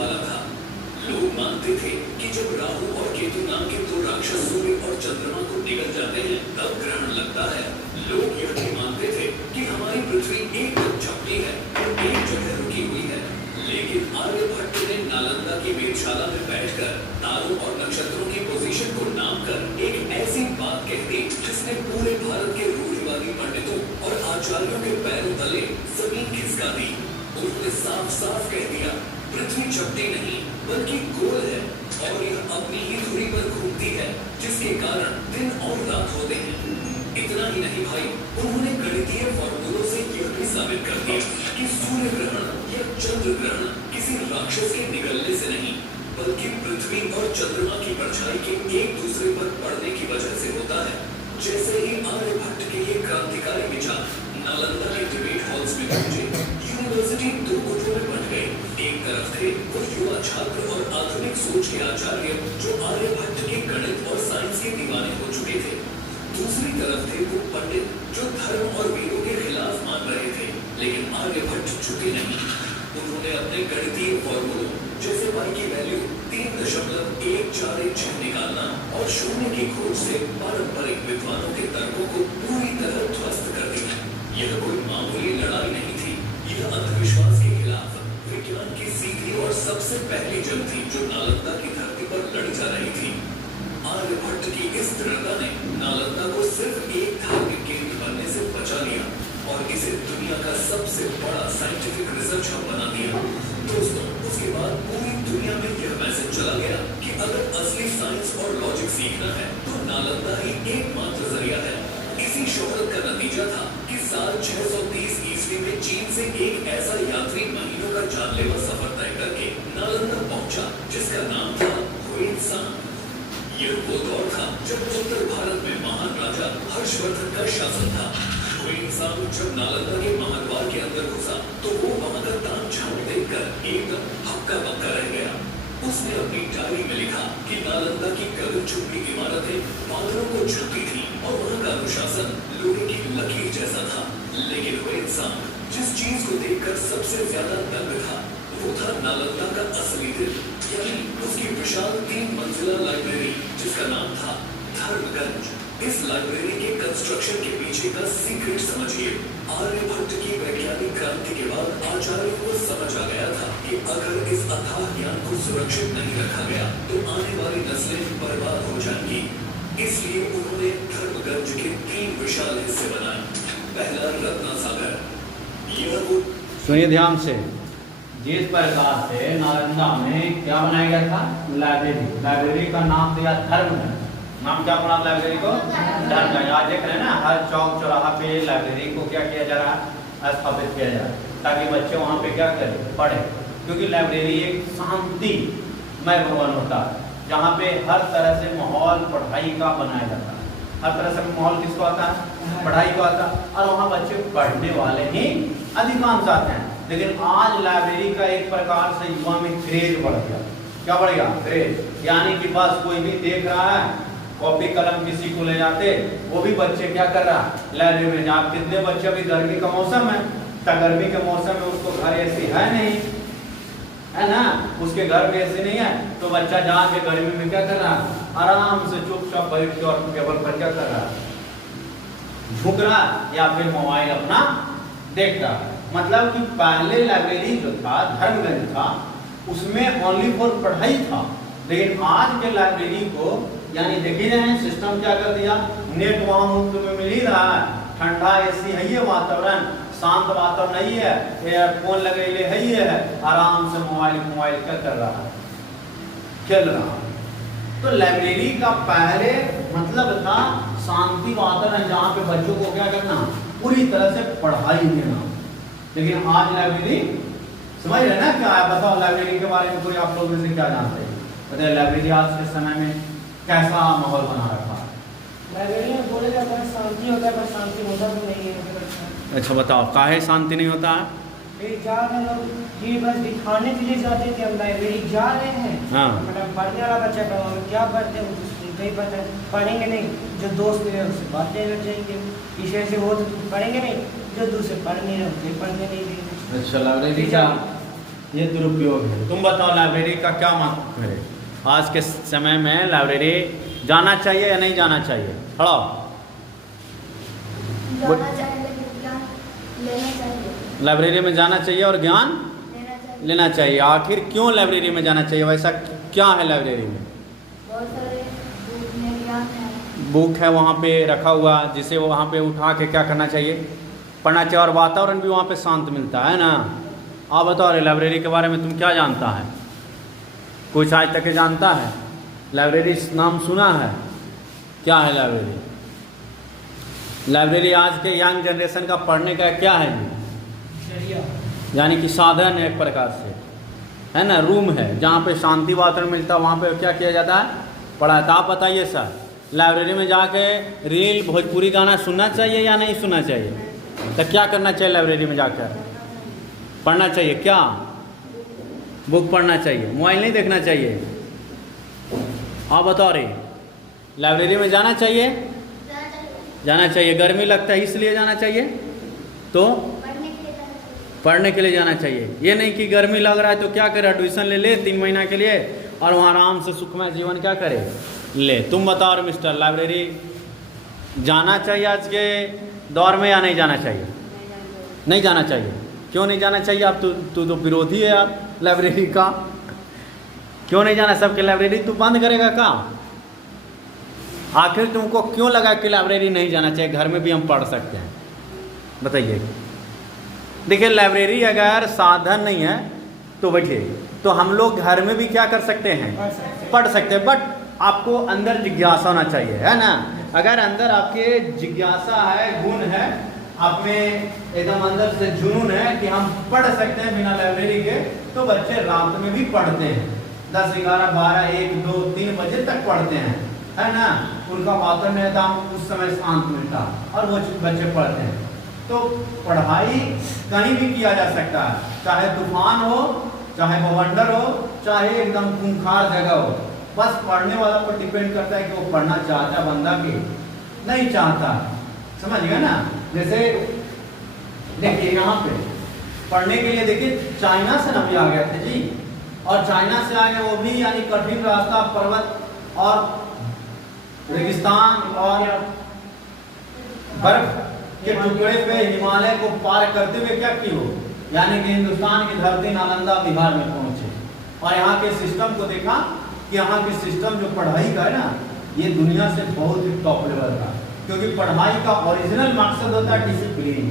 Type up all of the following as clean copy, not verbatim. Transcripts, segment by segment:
वाला था। लोग मानते थे कि जब राहु और केतु नाम के दो राक्षस सूर्य और चंद्रमा को निकल जाते हैं तब ग्रहण लगता है। लोग यह भी मानते थे कि हमारी पृथ्वी एकदम झपटी है और एक जगह रुकी हुई है। लेकिन आर्यभट्ट ने नालंदा की वेधशाला में बैठकर तारों और नक्षत्रों की पोजीशन को नापकर एक ऐसी बात कह दी जिसने पूरे भारत के रूढ़िवादी पंडितों और आचार्यों के पैरों तले जमीन खिसका दी। उन्होंने साफ साफ कह दिया, पृथ्वी झपटी नहीं बल्कि गोल है और यह अपनी ही धुरी पर घूमती है, जिसके कारण दिन और रात होते हैं। इतना ही नहीं भाई, उन्होंने गणितीय फॉर्मूलों से यह भी साबित कर दिया कि सूर्य ग्रहण या चंद्र ग्रहण किसी राक्षस के निकलने से नहीं बल्कि पृथ्वी और चंद्रमा की परछाई के एक दूसरे पर पड़ने की वजह से होता है। जैसे ही आर्यभट्ट के ये क्रांतिकारी विचार नालंदा के डिबेट हॉल्स में पहुंचे, यूनिवर्सिटी दो गुटों में बंट गई। एक तरफ थे वो युवा छात्र और आधुनिक सोच के आचार्य जो आर्यभट्ट के गणित और साइंस के दीवाने हो चुके थे। दूसरी तरफ थे वो पंडित जो धर्म और वीरों के खिलाफ मान रहे थे। लेकिन आर्यभट्ट झुके नहीं। उन्होंने अपने गणितीय फॉर्मूलों जैसे y की वैल्यू 3.1416 निकालना और शून्य की खोज से पारंपरिक विद्वानों के तर्कों को पूरी तरह ध्वस्त कर दिया। यह कोई मामूली लड़ाई नहीं थी, यह अंधविश्वास के खिलाफ विज्ञान की सीधी और सबसे पहली जंग थी जो नालंदा की धरती पर लड़ी जा रही थी। आर्यभट्ट की इस दृढ़ता ने नालंदा को सिर्फ एक धार्मिक केंद्र बनने से बचा लिया और इसे दुनिया का सबसे बड़ा साइंटिफिक रिसर्च हब बना दिया। दोस्तों, उसके बाद पूरी दुनिया में यह मैसेज चला गया कि अगर असली साइंस और लॉजिक सीखना है तो नालंदा ही एकमात्र जरिया है। इसी शोहरत का नतीजा था कि साल 630 ईस्वी में चीन से एक ऐसा यात्री महीनों का जानलेवा सफर तय करके नालंदा पहुंचा जिसका नाम था हुएनसांग। यह वो दौर था जब उत्तर भारत में महान राजा हर्षवर्धन का शासन था। हुएनसांग जब नालंदा के महाद्वार के अंदर घुसा तो वो वहां का ताम झाम देखकर एकदम हक्का बक्का रह गया। उसने अपनी डायरी में लिखा कि नालंदा की गगन चुंबी इमारतें बादलों को छूती थी और वहां का अनुशासन लोहे की लकीर जैसा था। लेकिन हुएनसांग जिस चीज को देखकर सबसे ज्यादा दंग था वो था नालंदा का असली दिल, यानी उसकी विशाल 3 मंजिला लाइब्रेरी जिसका नाम था धर्मगंज। इस लाइब्रेरी के कंस्ट्रक्शन के पीछे का सीक्रेट समझिए। आर्यभट्ट की वैज्ञानिक क्रांति के बाद आचार्यों को समझ आ गया था कि अगर इस अथाह ज्ञान को सुरक्षित नहीं रखा गया तो आने वाली नस्लें बर्बाद हो जाएंगी। इसलिए उन्होंने धर्मगंज के 3 विशाल हिस्से बनाए। पहला रत्नासागर, यह वो सुनिए ध्यान से। जिस प्रकार से नालंदा में क्या बनाया गया था, लाइब्रेरी। लाइब्रेरी का नाम दिया धर्मगंज। नाम क्या पड़ा लाइब्रेरी को? धर्मगंज। आज देख रहे हैं ना, हर चौक चौराहा पे लाइब्रेरी को क्या किया जा रहा है, स्थापित किया जा रहा है ताकि बच्चे वहाँ पे क्या करें, पढ़े। क्योंकि लाइब्रेरी एक शांतिमय भवन होता है जहाँ पे हर तरह से माहौल पढ़ाई का बनाया जाता है। हर तरह से माहौल किसको आता है, पढ़ाई को आता है, और वहाँ बच्चे पढ़ने वाले ही अधिकांश आते हैं। लेकिन आज लाइब्रेरी का एक प्रकार से युवा में क्रेज बढ़ गया। क्या बढ़ गया? क्रेज। यानी कि बस कोई भी देख रहा है, कॉपी कलम किसी को ले जाते, वो भी बच्चे क्या कर रहा है, लाइब्रेरी में जा। कितने बच्चे, अभी गर्मी का मौसम है तो गर्मी के मौसम में उसको घर ऐसी है नहीं, है ना, उसके घर में ऐसे नहीं है तो बच्चा जाके गर्मी में क्या कर रहा है, आराम से चुपचाप बैठ के और टेबल पर क्या कर रहा है, झुक रहा या फिर मोबाइल अपना देख रहा। मतलब कि पहले लाइब्रेरी जो था, धर्मगंज था, उसमें ओनली फॉर पढ़ाई था। लेकिन आज के लाइब्रेरी को, यानी देख ही रहे हैं सिस्टम क्या कर दिया, नेट वहाँ मुफ्त में मिल ही रहा है, ठंडा एसी है, ये वातावरण शांत वातावरण नहीं है, एयरफोन लगे है, ये है, आराम से मोबाइल क्या कर रहा है, खेल रहा है। तो लाइब्रेरी का पहले मतलब था शांति वातावरण जहाँ पे बच्चों को क्या करना, पूरी तरह से पढ़ाई देना। लेकिन आज लाइब्रेरी, समझ रहे ना क्या है, बताओ लाइब्रेरी के बारे में कोई आप लोग में से क्या जानते हैं? बताइए लाइब्रेरी आज के समय में कैसा माहौल बना रखा है? लाइब्रेरी में बोले जाता है शांति होता है, पर शांति होता तो नहीं है। अच्छा बताओ, काहे शांति नहीं होता है? जा रहे लोग ये बस दिखाने के लिए जाते थे, हम लाइब्रेरी जा रहे हैं। हाँ। मतलब पढ़ने वाला बच्चा का क्या पढ़ते हैं नहीं पता, पढ़ेंगे नहीं, जो दोस्त मिले उससे बातें कर जाएंगे, विषय से वो तो पढ़ेंगे नहीं, जो दूसरे पढ़ नहीं रहे उसे पढ़ने नहीं देंगे। अच्छा, लाइब्रेरी का ये दुरुपयोग है। तुम बताओ लाइब्रेरी का क्या महत्व है? आज के समय में लाइब्रेरी जाना चाहिए या नहीं जाना चाहिए? खड़ा जाना चाहिए लेकिन ज्ञान लेना चाहिए। लाइब्रेरी में जाना चाहिए और ज्ञान लेना चाहिए। आखिर क्यों लाइब्रेरी में जाना चाहिए? वैसा क्या है लाइब्रेरी में? बहुत सारे बुक में ज्ञान है। बुक है वहाँ पे रखा हुआ, जिसे वहाँ पे उठा के क्या करना चाहिए? पढ़ना चाहिए। और वातावरण भी वहाँ पे शांत मिलता है ना। आप बताओ रे, लाइब्रेरी के बारे में तुम क्या जानता है? कुछ आज तक जानता है? लाइब्रेरी नाम सुना है? क्या है लाइब्रेरी? लाइब्रेरी आज के यंग जनरेशन का पढ़ने का क्या है? यानी कि साधन है एक प्रकार से, है ना। रूम है जहाँ पे शांति वातावरण मिलता है, वहाँ पे क्या किया जाता है? पढ़ा। तो आप बताइए सर, लाइब्रेरी में जाके रील भोजपुरी गाना सुनना चाहिए या नहीं सुनना चाहिए? तो क्या करना चाहिए लाइब्रेरी में जाकर? पढ़ना चाहिए। क्या? बुक पढ़ना चाहिए, मोबाइल नहीं देखना चाहिए। आप बताओ रे, लाइब्रेरी में जाना चाहिए? जाना चाहिए। गर्मी लगता है इसलिए जाना चाहिए, तो पढ़ने के लिए जाना चाहिए। ये नहीं कि गर्मी लग रहा है तो क्या करे, एडमिशन ले 3 महीना के लिए और वहाँ आराम से सुखमय जीवन क्या करे ले। तुम बताओ मिस्टर, लाइब्रेरी जाना चाहिए आज के दौर में या नहीं जाना चाहिए? नहीं जाना चाहिए। क्यों नहीं जाना चाहिए? आप तू तो विरोधी है यार लाइब्रेरी का। क्यों नहीं जाना? सबके लाइब्रेरी तू बंद करेगा क्या? आखिर तुमको क्यों लगा कि लाइब्रेरी नहीं जाना चाहिए? घर में भी हम पढ़ सकते हैं, बताइए। देखिए, लाइब्रेरी अगर साधन नहीं है तो बैठिए, तो हम लोग घर में भी क्या कर सकते हैं? पढ़ सकते हैं। बट आपको अंदर जिज्ञासा होना चाहिए, है ना। अगर अंदर आपके जिज्ञासा है, गुण है, आप में एकदम अंदर से जुनून है कि हम पढ़ सकते हैं बिना लाइब्रेरी के, तो बच्चे रात में भी पढ़ते हैं। 10, 11, 12, 1, 2, 3 बजे तक पढ़ते हैं, है ना। उनका वातावरण एकदम उस समय शांत मिलता और वो बच्चे पढ़ते हैं। तो पढ़ाई कहीं भी किया जा सकता है, चाहे तूफान हो, चाहे बवंडर हो, चाहे एकदम खूंखार जगह हो। बस पढ़ने वाला पर डिपेंड करता है कि वो पढ़ना चाहता बंदा कि नहीं चाहता। समझ गए ना। जैसे देखिए यहाँ पे पढ़ने के लिए, देखिए चाइना से ना भी आ गए थे जी, और चाइना से आगे वो भी यानी कठिन रास्ता, पर्वत और रेगिस्तान और बर्फ के टुकड़े पे हिमालय को पार करते हुए क्या की हो, यानी कि हिंदुस्तान की धरती नालंदा बिहार में पहुंचे और यहाँ के सिस्टम को देखा कि यहाँ के सिस्टम जो पढ़ाई का है ना, ये दुनिया से बहुत ही टॉप लेवल का। क्योंकि पढ़ाई का ओरिजिनल मकसद होता है डिसिप्लिन।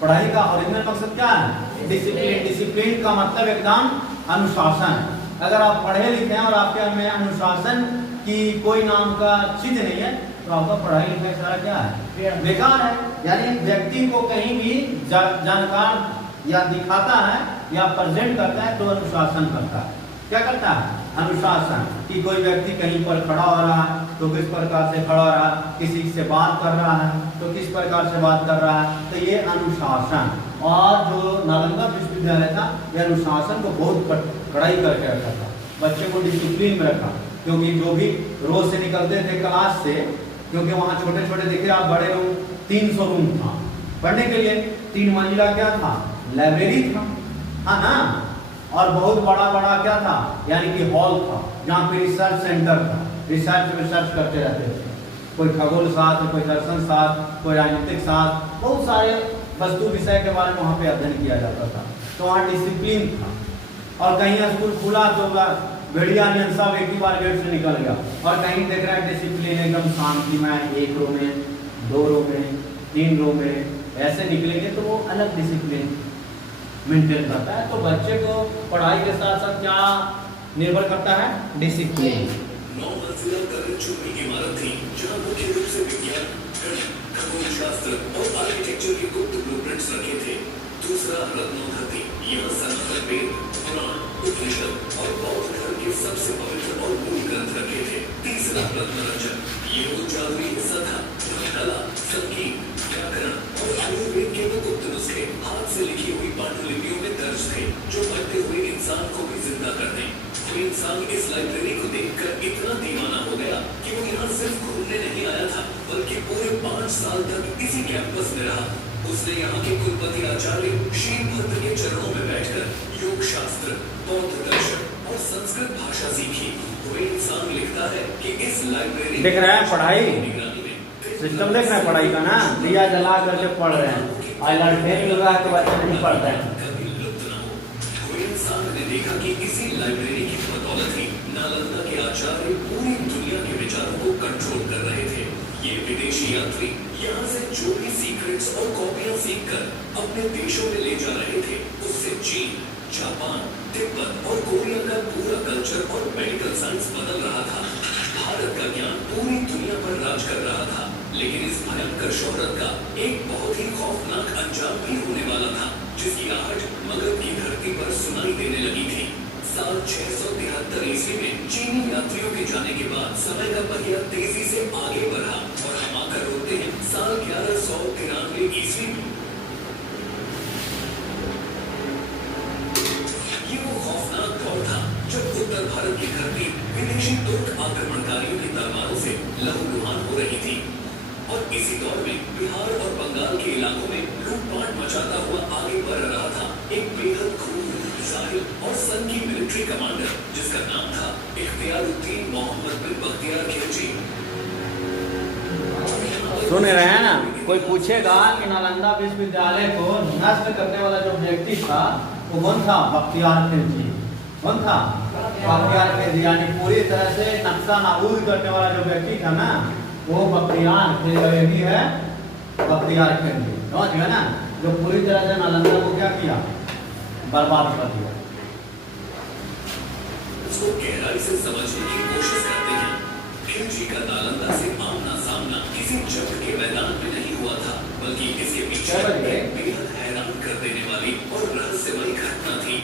पढ़ाई का ओरिजिनल मकसद क्या है? डिसिप्लिन। डिसिप्लिन का मतलब एकदम अनुशासन। अगर आप पढ़े लिखे हैं और आपके में अनुशासन की कोई नाम का चीज नहीं है, तो आपका पढ़ाई लिखाई सारा क्या है? बेकार है। यानी व्यक्ति को कहीं भी जानकार या दिखाता है या प्रेजेंट करता है तो अनुशासन करता है। क्या करता है? अनुशासन। कि कोई व्यक्ति कहीं पर खड़ा हो रहा है तो किस प्रकार से खड़ा हो रहा है, किसी से बात कर रहा है तो किस प्रकार से बात कर रहा है, तो ये अनुशासन। और जो नालंदा विश्वविद्यालय था, ये अनुशासन को बहुत कड़ाई करके रखा था, बच्चे को डिसिप्लिन में रखा। क्योंकि जो भी रोज से निकलते थे क्लास से, क्योंकि वहाँ छोटे छोटे देखिए आप, बड़े रूम 300 रूम था पढ़ने के लिए, 3 मंजिला क्या था? लाइब्रेरी था, हाँ ना। और बहुत बड़ा बड़ा क्या था? यानी कि हॉल था, जहाँ पे रिसर्च सेंटर था, रिसर्च करते रहते थे। कोई खगोल शास्त्र, कोई दर्शन शास्त्र, कोई राजनीतिक शास्त्र, बहुत सारे वस्तु विषय के बारे में वहाँ पे अध्ययन किया जाता था। तो वहाँ डिसिप्लिन था। और कहीं स्कूल खुला तो भेड़िया नियन सब एक ही बार गेट से निकल गया, और कहीं देख रहा है डिसिप्लिन एकदम शांति में, 1 रो में, 2 रो में, 3 रो में ऐसे निकलेंगे तो वो अलग डिसिप्लिन मेंटेन करता है। तो बच्चे को पढ़ाई के साथ साथ क्या निर्भर करता है? डिसिप्लिन। 9 मंजिला कर चुकी इमारत थी, जहाँ मुख्य रूप से विज्ञान, खगोलशास्त्र और आर्किटेक्चर के गुप्त ब्लूप्रिंट्स रखे थे। दूसरा रत्नोधती, यहाँ सनातन वेद, पुराण, उपनिषद और बौद्ध धर्म के सबसे पवित्र और मूल ग्रंथ रखे थे। तीसरा रत्नरंजन, ये वो जादुई हिस्सा था, कला, संगीत, व्याकरण और आयुर्वेद के वो गुप्त नुस्खे हाथ से लिखी हुई पांडुलिपियों में दर्ज थे, जो पढ़ते हुए इंसान को भी जिंदा कर दें। तो इंसान इस लाइब्रेरी को देखकर इतना दीवाना हो गया कि वो यहाँ सिर्फ घूमने नहीं आया था, बल्कि पूरे 5 साल तक इसी कैंपस में रहा। उसने यहाँ के कुलपति आचार्य श्रीभद्र के चरणों में बैठकर योग शास्त्र, बौद्ध दर्शन और संस्कृत भाषा सीखी। वही इंसान लिखता है कि इस लाइब्रेरी दिख रहा है पढ़ाई? निगरानी में सिस्टम देख रहे हैं पढ़ाई का ना, दिया जला करके पढ़ रहे हैं। आज लालटेन लगा के बच्चे नहीं पढ़ते हैं। कभी लुप्त न हो। कोई इंसान ने देखा कि इसी लाइब्रेरी की बदौलत ही नालंदा के आचार्य पूरी दुनिया के विचारों को कंट्रोल कर रहे थे। ये विदेशी यात्री यहाँ से जो भी सीक्रेट्स और कॉपियां सीखकर अपने देशों में ले जा रहे थे, उससे चीन, जापान, तिब्बत और कोरिया का पूरा कल्चर और मेडिकल साइंस बदल रहा था। भारत का ज्ञान पूरी दुनिया पर राज कर रहा था, लेकिन इस भयंकर शोहरत का एक बहुत ही खौफनाक अंजाम भी होने वाला था, जिसकी आहट मगध की धरती पर सुनाई देने लगी थी। साल 673 ईस्वी में चीनी यात्रियों के जाने के बाद समय का पहिया तेजी से आगे बढ़ा और हम आकर रोकते हैं साल 1193 ईस्वी में। ये वो खौफनाक दौर था जब उत्तर भारत की धरती विदेशी तुर्क आक्रमणकारियों की तलवारों से लहूलुहान हो रही थी। और इसी दौर में बिहार और बंगाल के इलाकों में लूटपाट मचाता हुआ आगे बढ़ रहा था एक बेहद क्रूर, जाहिल और संघी मिलिट्री कमांडर, जिसका नाम था इख्तियारुद्दीन मोहम्मद बिन बख्तियार खिलजी। सुन रहे हैं ना? कोई पूछेगा कि नालंदा विश्वविद्यालय को नष्ट करने वाला जो व्यक्ति था वो कौन था? बख्तियार खिलजी। कौन था? बख्तियार खिलजी। यानी पूरी तरह से नक्शा नाबूद करने वाला जो व्यक्ति था ना, वो बख्तियार खिलजी है। बख्तियार खिलजी समझ गए ना, जो पूरी तरह से नालंदा को क्या किया? बर्बाद कर दिया। उसको गहराई से समझने की कोशिश करते हैं। खिलजी का नालंदा से आमना सामना किसी जंग के मैदान में नहीं हुआ था, बल्कि इसके पीछे एक बेहद हैरान कर देने वाली और रहस्यमयी घटना थी।